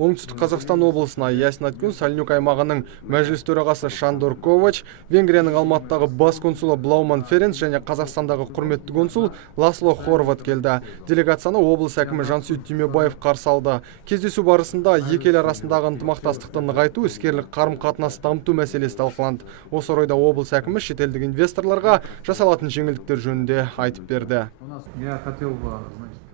Оңтүстік Қазақстан облысына Ясин Айтгүн Сальнюк аймағының мәжіліс төрағасы Шандор Ковач, Венгрияның Алматыдағы бас консулы Блауман Ференц және Қазақстандағы құрметті консул Ласло Хорват келді. Делегацияны облыс әкімі Жансейіт Түймебаев қарсы алды. Кездесу барысында екі ел арасындағы ынтымақтастықты нығайту, іскерлік қарым-қатынасты дамыту мәселесі талқыланды. Осы орайда облыс әкімі шетелдік инвесторларға жасалатын жеңілдіктер жөнінде айтып берді.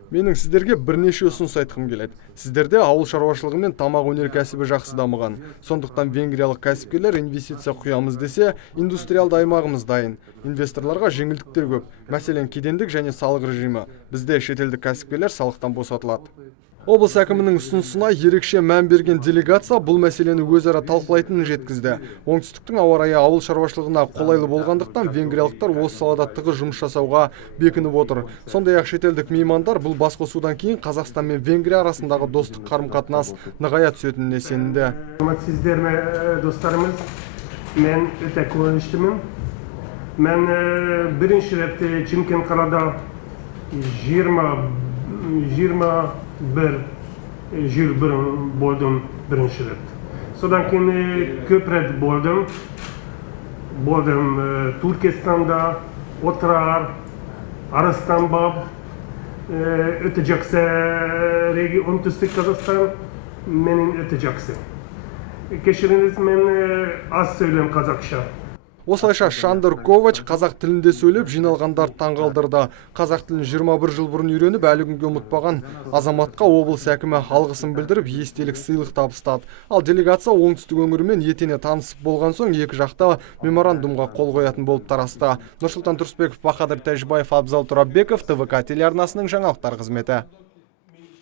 Менің сіздерге бірнеше ұсыныс айтқым келеді. Сіздерде ауыл шаруашылығы мен тамақ өнеркәсібі жақсы дамыған. Сондықтан венгриялық кәсіпкерлер инвестиция құямыз десе, индустриалды аймағымыз дайын. Инвесторларға жеңілдіктер көп. Мәселен, кедендік және салық режимі. Бізде шетелдік кәсіпкерлер салықтан босатылады. Облыс әкімінің ұсынысына ерекше мән берген делегация бұл мәселені өзара талқылайтынын жеткізді. Оңтүстіктің ауа райы ауыл шаруашылығына қолайлы болғандықтан венгриялықтар осы салада тығыз жұмыс жасауға бекініп отыр. Сондай-ақ шетелдік меймандар бұл басқосудан кейін Қазақстан мен Венгрия арасындағы достық қарым-қатынас нығая түсетініне сенді. Сіздер достарымыз, мен өте қуаныштымын. Мен бірінші рет Чимкент қалада 21 жыл бұрын болдым бірінші рет. Содан кейін көп рет болдым. Түркістанда, Отырар, Арыстанбаб, өте жақсы регион, оңтүстік Қазақстан менің өте жақсы. Кешіріңіз, мен аз сөйлем қазақша. Осылайша Шандор Ковач қазақ тілінде сөйлеп жиналғандар таңғалдырды. Қазақ тілін 21 жыл бұрын үйреніп, әлі күнге ұмытпаған азаматқа облыс әкімі алғысын білдіріп, естелік сыйлық табыстады. Ал делегация оңтүстік өңірімен етене танысып болған соң екі жақта меморандумға қол қоятын болып тарасты. Нұрсұлтан Тұрысбеков, Бахадыр Тәжібаев, Абзал Тұраббеков, ТВК телеарнасының жаңалықтар қызметі.